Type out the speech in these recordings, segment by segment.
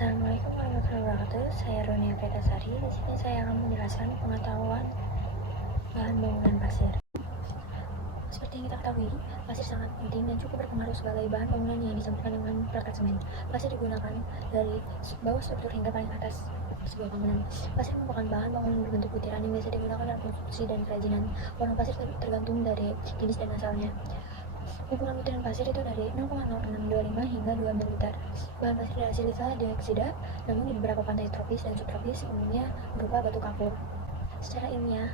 Assalamualaikum warahmatullahi wabarakatuh. Saya Ronia Petasari. Di sini saya akan menjelaskan pengetahuan bahan bangunan pasir. Seperti yang kita ketahui, pasir sangat penting dan cukup berpengaruh sebagai bahan bangunan yang disebutkan dengan perekat semen. Pasir digunakan dari bawah struktur hingga paling atas sebuah bangunan. Pasir merupakan bahan bangunan berbentuk butiran yang biasa digunakan dalam konstruksi dan kerajinan. Warna pasir tergantung dari jenis dan asalnya. Ukuran butiran pasir itu dari 0,0625 hingga 2 ml. Bahan pasir dari silika dioksida, namun di beberapa pantai tropis dan subtropis umumnya berupa batu kapur. Secara ilmiah,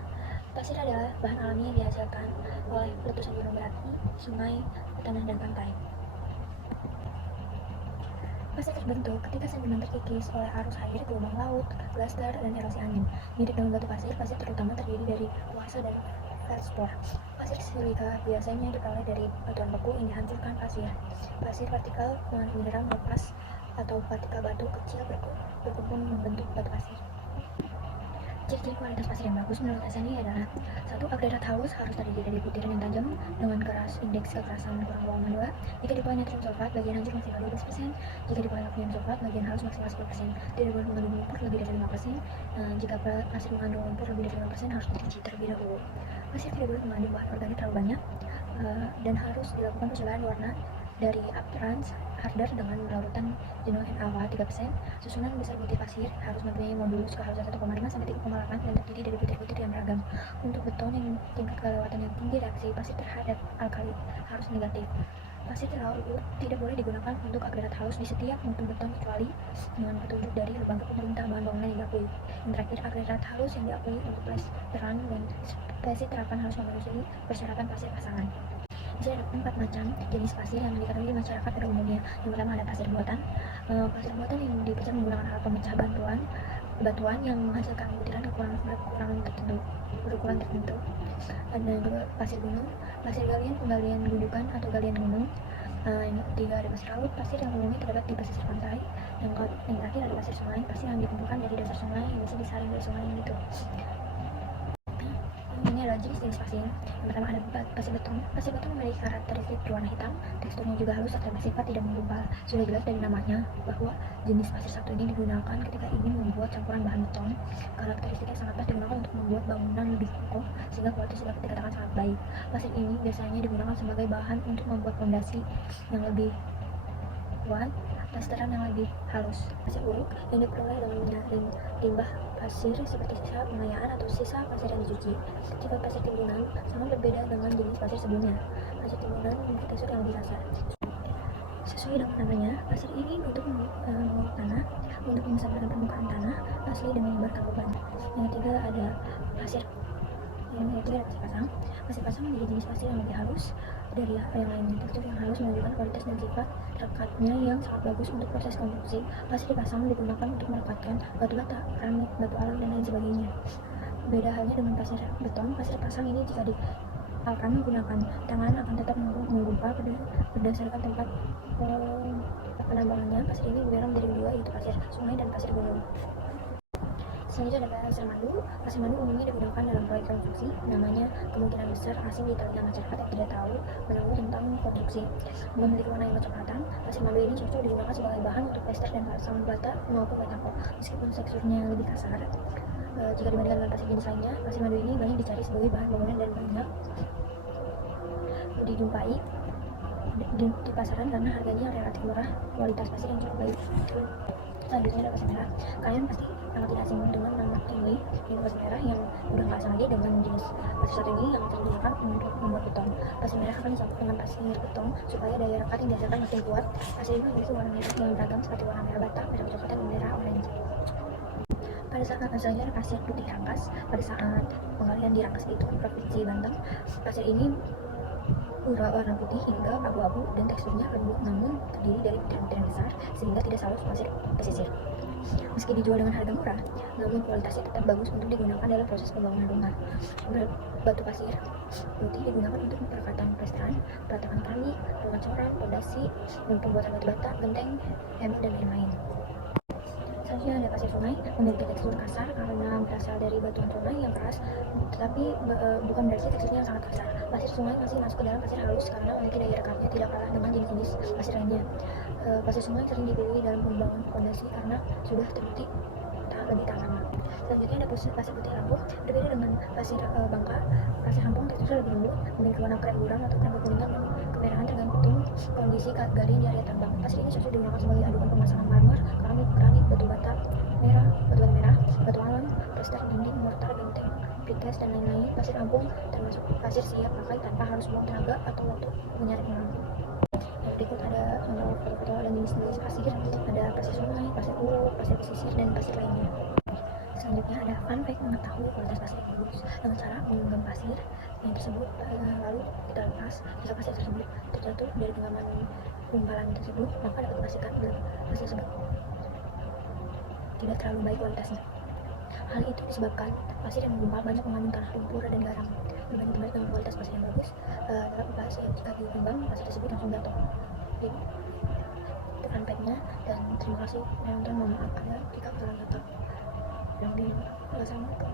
pasir adalah bahan alami yang dihasilkan oleh letusan gunung berapi, sungai, tanah, dan pantai. Pasir terbentuk ketika sedimen terkikis oleh arus air, gelombang laut, glaster, dan erosi angin. Mirip dengan batu pasir, pasir terutama terdiri dari kuarsa dan feldspar. Pasir silika biasanya diperoleh dari batuan beku yang dihancurkan pasir. Pasir vertikal mengandung mineral melepas atau partikel batu kecil berkumpul membentuk batu pasir. Ciri-ciri kualitas pasir yang bagus menurut SNI adalah: 1. Agregat halus harus terdiri dari butiran yang tajam dengan keras indeks kekerasan kurang 0,2. Jika dipakai natrium sulfat, bagian hancur maksimal 12%. Jika dipakai aluminium sulfat, bagian halus maksimal 10%. Tidak boleh mengandung lumpur lebih dari 5%. Jika pasir mengandung lumpur lebih dari 5%, harus dicuci terlebih dahulu. Pasir tidak boleh mengandung bahan organik terlalu banyak dan harus dilakukan percobaan warna dari appearance harder dengan larutan jenuh NaOH 3%. Susunan besar butir pasir harus mempunyai modulus kehalusan 1,5 sampai 3,8 dan terdiri dari butir-butir yang beragam. Untuk beton yang tingkat kelewatan yang tinggi, reaksi pasir terhadap alkali harus negatif. Pasir terlalu tidak boleh digunakan untuk agregat halus di setiap mutu beton kecuali dengan petunjuk dari lembaga pemerintah bahan bangunan yang diakui. Yang terakhir, agregat halus yang diakui untuk plesteran dan spesies terapan harus memenuhi persyaratan pasir pasangan. Jadi ada 4 macam jenis pasir yang diketahui di masyarakat pada umumnya. Yang pertama ada pasir buatan. Pasir buatan yang dipecah menggunakan alat pemecah batuan yang menghasilkan butiran berukuran tertentu. Ada juga pasir gunung, pasir galian, penggalian gundukan atau galian gunung. Yang ketiga ada pasir laut, pasir yang umumnya terdapat di pesisir pantai. Yang terakhir ada pasir sungai, pasir yang dikumpulkan dari dasar sungai yang bisa disaring dari sungai gitu. Ini adalah jenis pasir. Yang pertama ada pasir beton. Pasir beton memiliki karakteristik berwarna hitam, teksturnya juga halus serta bersifat tidak menggumpal. Sudah jelas dari namanya bahwa jenis pasir satu ini digunakan ketika ingin membuat campuran bahan beton. Karakteristiknya sangat pas digunakan untuk membuat bangunan lebih kokoh sehingga kualitas dapat dikatakan sangat baik. Pasir ini biasanya digunakan sebagai bahan untuk membuat fondasi yang lebih kuat, plesteran yang lebih halus. Pasir uruk yang diperoleh dengan menyaring limbah pasir seperti sisa pengayaan atau sisa pasir yang dicuci. Sifat pasir timbunan sangat berbeda dengan jenis pasir sebelumnya. Pasir timbunan memiliki tekstur yang lebih kasar. Sesuai dengan namanya, pasir ini untuk menguap tanah, untuk menstabilkan permukaan tanah asli dan menyebarkan beban. Yang ketiga ada pasir pasang. Pasir pasang menjadi jenis pasir yang lebih halus dari yang lainnya. Tekstur yang halus menunjukkan kualitas dan sifat rekatnya yang sangat bagus untuk proses konstruksi. Pasir dipasang digunakan untuk merekatkan batu bata, keramik, batu alam, dan lain sebagainya. Beda halnya dengan pasir beton, pasir pasang ini jika akan menggunakan tangan akan tetap menggumpal berdasarkan tempat penambangannya. Pasir ini berbeda menjadi dua, yaitu pasir sungai dan pasir gunung. Selanjutnya ada pasir madu. Pasir madu umumnya digunakan dalam proyek konstruksi. Namanya kemungkinan besar asing di telinga masyarakat yang tidak tahu menunggu tentang konstruksi. Memiliki warna yang kecoklatan, pasir madu ini cocok digunakan sebagai bahan untuk plester dan pasang bata maupun batako. Meskipun teksturnya lebih kasar, jika dibandingkan dengan pasir jenis lainnya, pasir madu ini banyak dicari sebagai bahan bangunan dan banyak dijumpai di pasaran karena harganya relatif murah, kualitas pasir yang cukup baik. Selanjutnya ada pasir merah. Kalian pasti sangat tidak asing dengan nama ini, yaitu pasir merah yang udah nggak asing lagi dengan jenis pasir satu ini yang sering digunakan untuk membuat beton. Pasir merah akan dicampur dengan pasir beton supaya daya rekat yang dihasilkan makin kuat. Pasir ini memiliki warna merah yang beragam seperti warna merah bata, merah kecoklatan, dan merah orange. Pada saat selanjutnya ada pasir putih rangkas. Pada saat penggalian di Rangkas itu provinsi Banten, pasir ini warna putih hingga abu-abu dan teksturnya lembut, namun terdiri dari butiran-butiran besar sehingga tidak salus pasir pesisir. Meski dijual dengan harga murah, namun kualitasnya tetap bagus untuk digunakan dalam proses pembangunan rumah. Batu pasir putih digunakan untuk perekatan plesteran, peletakan keramik, pengecoran, fondasi, dan pembuatan batu bata, genteng, hemah, dan lain-lain. Selanjutnya ada pasir sungai, memiliki tekstur kasar karena berasal dari batuan sungai yang keras, tetapi bukan berarti teksturnya sangat kasar. Pasir sungai masih masuk ke dalam pasir halus karena memiliki daya rekatnya tidak kalah dengan jenis-jenis pasir lainnya. Pasir sungai sering dipilih dalam pembangunan fondasi karena sudah terbukti lebih tahan lama. Selanjutnya ada pasir putih Lampung. Berbeda dengan pasir Bangka, pasir Lampung teksturnya lebih lembut, memiliki warna krem buram atau krem kekuningan dan kemerahan tergantung kondisi garing di area tambang. Pasir ini cocok digunakan sebagai aduan pemasangan marmer, keramik, granit, batu bata merah, batu alam, plaster dinding, mortar, benteng, briquettes, dan lain-lain. Pasir Lampung termasuk pasir siap pakai tanpa harus buang tenaga atau waktu menyaringnya. Berikut ada foto-foto dan jenis-jenis pasir. Ada pasir sungai, pasir uruk, pasir pesisir, dan pasir lainnya. Selanjutnya ada fun fact mengetahui kualitas pasir yang bagus dengan cara menggenggam pasir yang tersebut, lalu kita lepas. Jika pasir tersebut terjatuh dari genggaman gumpalan tersebut, maka dapat dipastikan pasir tersebut tidak terlalu baik kualitasnya. Hal itu disebabkan pasir yang menggumpal banyak mengandung tanah lumpur dan garam. Dibanding terbalik dengan kualitas pasir yang bagus, dalam pasir jika digenggam pasir tersebut langsung jatuh. Itu fun fact-nya, dan terima kasih. Mohon maaf ada jika kesalahan kata yang di. Assalamualaikum.